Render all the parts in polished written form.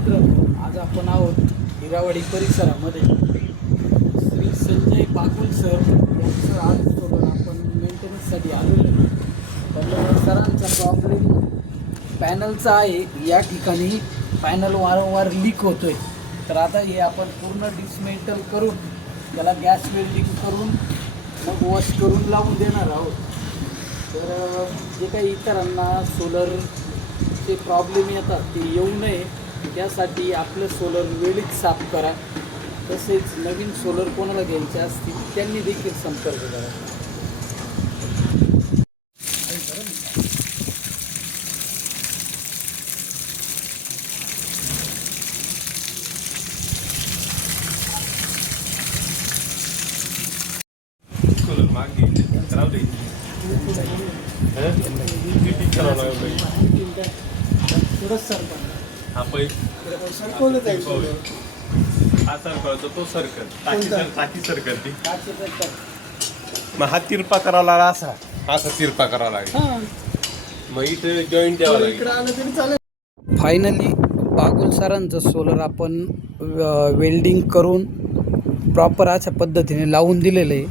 आज आपण आहोत हिरावाडी परिसरामध्ये श्री संजय बागुल सर यांचं आज सोबत आपण मेंटेनन्ससाठी आलेलो आहे. तर सरांचा प्रॉब्लेम पॅनलचा आहे. या ठिकाणी पॅनल वारंवार लीक होतोय. तर आता हे आपण पूर्ण डिसमेंटल करून त्याला गॅस वेल्डिंग करून मग वॉश करून लावून देणार आहोत. तर जे काही इतरांना सोलरचे प्रॉब्लेम येतात ते येऊ नये त्यासाठी आपलं सोलर वेळीच साफ करा. तसेच नवीन सोलर कोणाला घ्यायचे असतील त्यांनी देखील संपर्क करा. मग हा तिरपा करावा लागला असा तिरपा करावा लागेल. मग इथे जॉईंट द्यावा लागेल. फायनली बागुल सरांचं सोलर आपण वेल्डिंग करून प्रॉपर अशा पद्धतीने लावून दिलेलं आहे.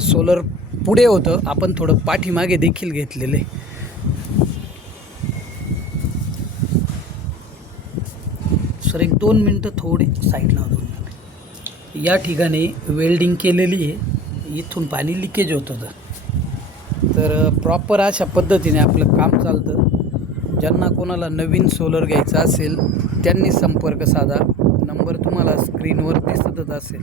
सोलर पुढे होतं, आपण थोडं पाठीमागे देखील घेतलेलं आहे. सर 1-2 मिनटं थोडी साईडला होतं. या ठिकाणी वेल्डिंग केलेली आहे. इथून पाणी लिकेज होत होतं. तर प्रॉपर अशा पद्धतीने आपलं काम चालतं. ज्यांना कोणाला नवीन सोलर घ्यायचा असेल त्यांनी संपर्क साधा. नंबर तुम्हाला स्क्रीनवर दिसतच असेल.